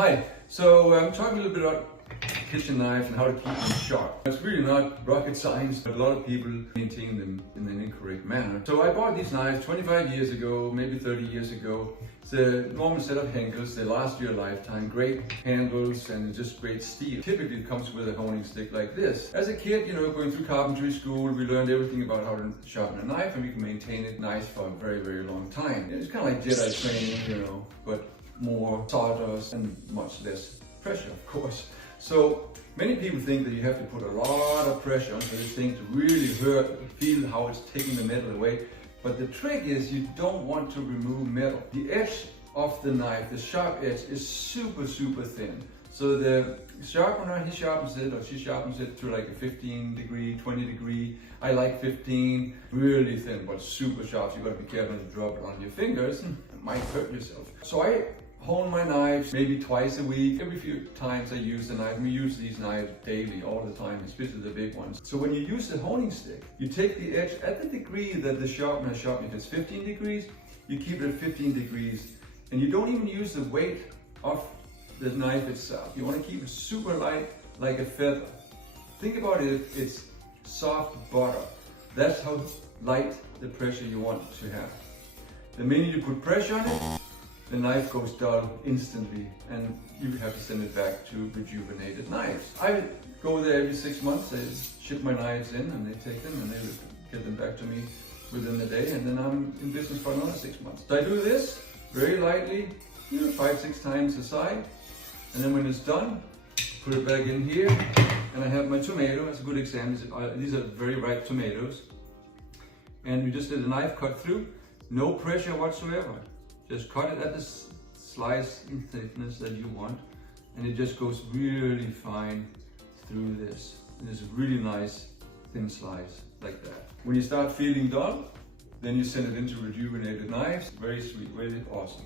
Hi, so I'm talking a little bit about kitchen knives and how to keep them sharp. It's really not rocket science, but a lot of people maintain them in an incorrect manner. So I bought these knives 25 years ago, maybe 30 years ago. It's a normal set of Henkels. They last you a lifetime. Great handles and just great steel. Typically it comes with a honing stick like this. As a kid, going through carpentry school, we learned everything about how to sharpen a knife, and we can maintain it nice for a very, very long time. It's kind of like Jedi training, but more sawdust and much less pressure, of course. So many people think that you have to put a lot of pressure onto this thing to really feel how it's taking the metal away. But the trick is you don't want to remove metal. The edge of the knife, the sharp edge, is super, super thin. So the sharpener, he sharpens it or she sharpens it to like a 15 degree, 20 degree. I like 15, really thin, but super sharp. So you gotta be careful to drop it on your fingers. It might hurt yourself. So I hone my knives maybe twice a week. Every few times I use the knife. We use these knives daily, all the time, especially the big ones. So when you use the honing stick, you take the edge at the degree that the sharpener sharpens. If it's 15 degrees, you keep it at 15 degrees. And you don't even use the weight of the knife itself. You want to keep it super light, like a feather. Think about it, it's soft butter. That's how light the pressure you want to have. The minute you put pressure on it, the knife goes dull instantly, and you have to send it back to rejuvenated knives. I go there every 6 months. They ship my knives in, and they take them, and they get them back to me within the day, and then I'm in business for another 6 months. So I do this very lightly, 5-6 times a side, and then when it's done, put it back in here, and I have my tomato. That's a good example. These are very ripe tomatoes, and we just let the knife cut through, no pressure whatsoever. Just cut it at the slice in thickness that you want, and it just goes really fine through this. And it's a really nice thin slice like that. When you start feeling dull, then you send it into rejuvenated knives. Very sweet, very awesome.